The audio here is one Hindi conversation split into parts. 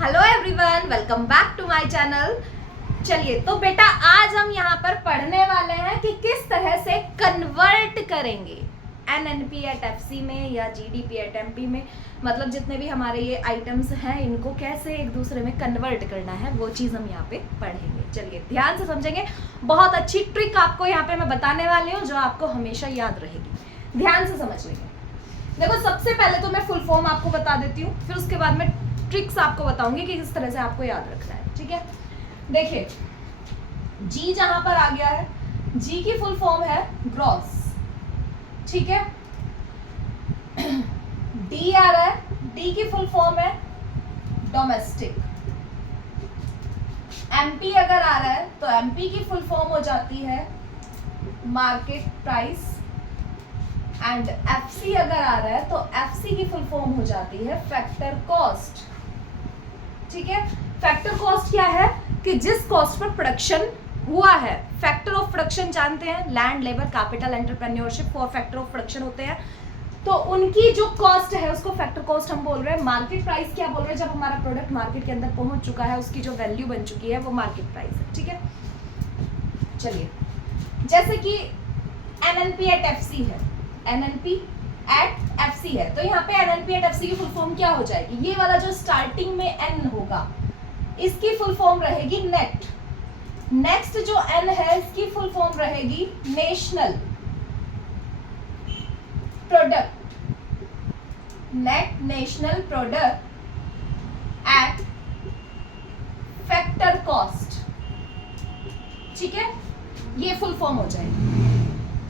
Hello everyone, welcome back to my channel. चलिए तो बेटा आज हम यहाँ पर पढ़ने वाले हैं कि किस तरह से कन्वर्ट करेंगे एनएनपी एट एफसी में या जीडीपी एट एमपी में। मतलब जितने भी हमारे ये आइटम्स हैं इनको कैसे एक दूसरे में कन्वर्ट करना है वो चीज़ हम यहाँ पे पढ़ेंगे। चलिए ध्यान से समझेंगे। बहुत अच्छी ट्रिक आपको यहाँ पे मैं बताने वाली हूँ जो आपको हमेशा याद रहेगी। ध्यान से समझ लेंगे। देखो सबसे पहले तो मैं फुल फॉर्म आपको बता देती हूँ, फिर उसके बाद मैं ट्रिक्स आपको बताऊंगी कि किस तरह से आपको याद रखना है। ठीक है, देखिए जी जहां पर आ गया है, जी की फुल फॉर्म है ग्रॉस। ठीक है, डी आ रहा है, डी की फुल फॉर्म है डोमेस्टिक। एमपी अगर आ रहा है तो एमपी की फुल फॉर्म हो जाती है मार्केट प्राइस। एंड एफसी अगर आ रहा है तो एफसी की फुल फॉर्म हो जाती है फैक्टर कॉस्ट। ठीक है, फैक्टर कॉस्ट क्या है कि जिस कॉस्ट पर प्रोडक्शन हुआ है। फैक्टर ऑफ प्रोडक्शन जानते हैं, land, labour, capital, entrepreneurship, 4 factor of production होते हैं। तो उनकी जो कॉस्ट है उसको फैक्टर कॉस्ट हम बोल रहे हैं। मार्केट प्राइस क्या बोल रहे हैं, जब हमारा प्रोडक्ट मार्केट के अंदर पहुंच चुका है उसकी जो वैल्यू बन चुकी है वो मार्केट प्राइस है। ठीक है, चलिए जैसे कि एनएनपी एट एफसी है, एनएनपी एट एफसी है तो यहाँ पे एनएनपी एट एफसी की फुल फॉर्म क्या हो जाएगी। ये वाला जो स्टार्टिंग में एन होगा इसकी फुल फॉर्म रहेगी नेट। नेक्स्ट जो एन है इसकी फुल फॉर्म रहेगी national product. Net national product at factor cost. ठीक है, ये फुल फॉर्म हो जाएगी।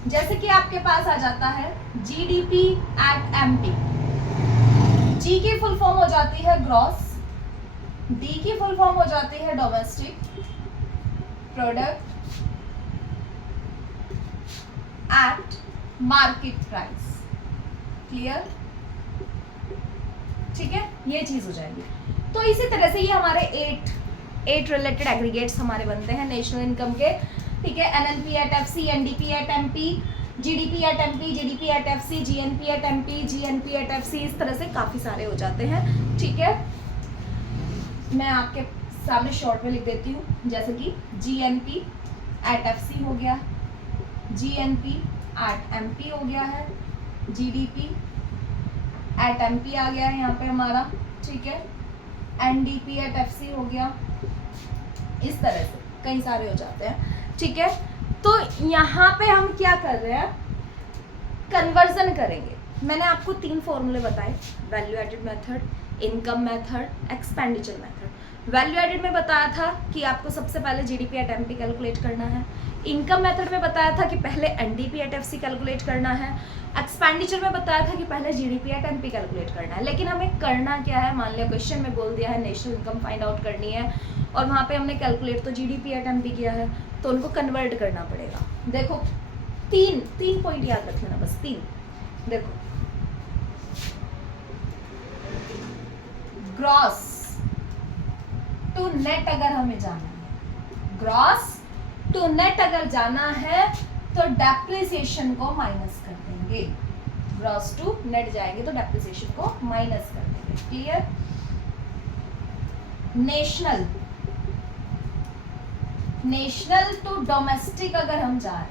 जैसे कि आपके पास आ जाता है जीडीपी एट एमपी। जी की फुल फॉर्म हो जाती है ग्रॉस, डी की फुल फॉर्म हो जाती है domestic product at market price. Clear? ठीक है, ये चीज हो जाएगी। तो इसी तरह से ये हमारे 8 रिलेटेड एग्रीगेट्स हमारे बनते हैं नेशनल इनकम के। ठीक है, NNP at FC, NDP at MP, GDP at MP, GDP at FC, GNP at MP, GNP at FC, इस तरह से काफी सारे हो जाते हैं। ठीक है, मैं आपके सामने शॉर्ट में लिख देती हूँ। जैसे कि जीएनपी एट एफसी हो गया, जीएनपी एट एमपी हो गया है, जीडीपी एट एमपी आ गया है यहाँ पे हमारा। ठीक है, एनडीपी एट एफसी हो गया। इस तरह से कई सारे हो जाते हैं। ठीक है, तो यहाँ पे हम क्या कर रहे हैं, कन्वर्जन करेंगे। मैंने आपको 3 फॉर्मूले बताए, value added method, income method, expenditure method. Value added में बताया था कि आपको सबसे पहले जीडीपी एट एमपी कैलकुलेट करना है। इनकम मेथड में बताया था कि पहले एनडीपी एट एफसी कैलकुलेट करना है। एक्सपेंडिचर में बताया था कि पहले जीडीपी एट एमपी कैलकुलेट करना है। लेकिन हमें करना क्या है, मान लिया क्वेश्चन में बोल दिया है नेशनल इनकम फाइंड आउट करनी है और वहाँ पे हमने कैलकुलेट तो जीडीपी एट एमपी किया है तो उनको कन्वर्ट करना पड़ेगा। देखो तीन पॉइंट याद रख लेना, बस 3। देखो ग्रॉस टू नेट अगर हमें जाना है, ग्रॉस टू नेट अगर जाना है तो डेप्रिसिएशन को माइनस कर देंगे। ग्रॉस टू नेट जाएंगे तो डेप्रिसिएशन को माइनस कर देंगे। क्लियर? नेशनल टू डोमेस्टिक अगर हम जा रहे हैं,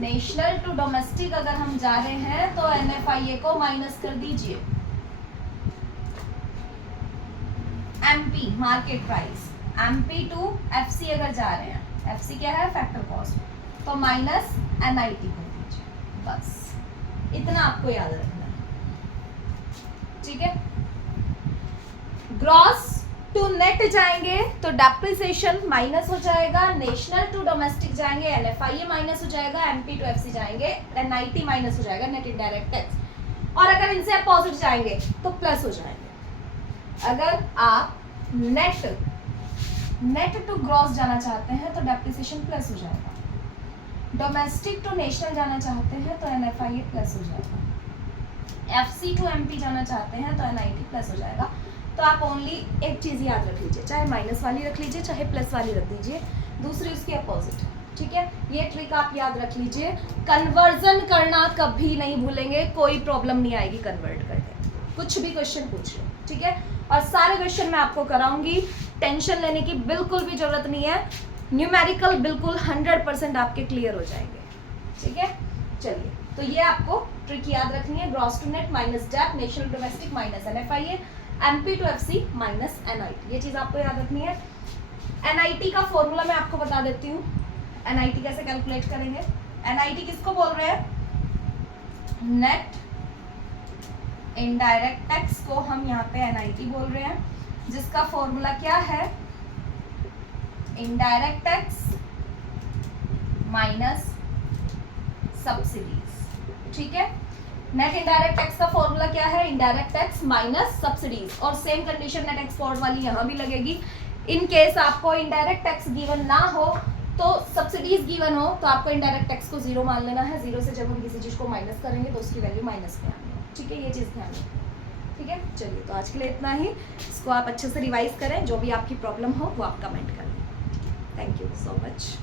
नेशनल टू डोमेस्टिक अगर हम जा रहे हैं तो एनएफआईए को माइनस कर दीजिए। MP market price, MP to FC अगर जा रहे हैं, एफसी क्या है फैक्टर कॉस्ट, तो माइनस एनआईटी कर दीजिए। बस इतना आपको याद रखना है। ठीक है, ग्रॉस टू नेट जाएंगे तो डेप्रिसिएशन माइनस हो जाएगा। नेशनल टू डोमेस्टिक जाएंगे एनएफआईए माइनस हो जाएगा। एमपी टू एफसी जाएंगे एनआईटी माइनस हो जाएगा, नेट इनडायरेक्ट टैक्स। और अगर इनसे अपोजिट जाएंगे तो प्लस हो जाएंगे। अगर आप नेट टू ग्रॉस जाना चाहते हैं तो डेप्रिसिएशन प्लस हो जाएगा। डोमेस्टिक टू नेशनल जाना चाहते हैं तो एनएफआईए प्लस हो जाएगा। एफसी टू एमपी जाना चाहते हैं तो एनआईटी प्लस हो जाएगा। तो आप ओनली एक चीज़ याद रख लीजिए, चाहे माइनस वाली रख लीजिए चाहे प्लस वाली रख दीजिए, दूसरी उसकी अपोजिट। ठीक है, ये ट्रिक आप याद रख लीजिए। कन्वर्जन करना कभी नहीं भूलेंगे, कोई प्रॉब्लम नहीं आएगी कन्वर्ट करके, कुछ भी क्वेश्चन पूछ लो। ठीक है, और सारे क्वेश्चन मैं आपको कराऊंगी, टेंशन लेने की बिल्कुल भी जरूरत नहीं है। न्यूमेरिकल बिल्कुल 100% आपके क्लियर हो जाएंगे, ठीक है। चलिए, तो ये आपको ट्रिक याद रखनी है, gross to net minus dep, national domestic minus NFIA, MP to FC minus NIT, ये चीज़ आपको याद रखनी है। NIT का फॉर्मूला मैं आपको बता देती हूँ, NIT कैसे कैलकुलेट करेंगे। NIT किसको बोल रहे हैं? नेट इनडायरेक्ट टैक्स को हम यहाँ पे NIT बोल रहे हैं, जिसका फॉर्मूला क्या है? इनडायरेक्ट टैक्स माइनस सब्सिडीज, ठीक है। नेट इनडायरेक्ट टैक्स का फॉर्मूला क्या है? इनडायरेक्ट टैक्स माइनस सब्सिडीज, और सेम कंडीशन नेट एक्सपोर्ट वाली यहाँ भी लगेगी। इन केस आपको इनडायरेक्ट टैक्स गिवन ना हो तो सब्सिडीज गिवन हो तो आपको इनडायरेक्ट टैक्स को जीरो मान लेना है। जीरो से जब हम किसी चीज को माइनस करेंगे तो उसकी वैल्यू माइनस में आनी है, ठीक है, ये चीज ध्यान रखें, ठीक है। चलिए, तो आज के लिए इतना ही, इसको आप अच्छे से रिवाइज करें, जो भी आपकी प्रॉब्लम हो वो आप कमेंट करें। Thank you so much.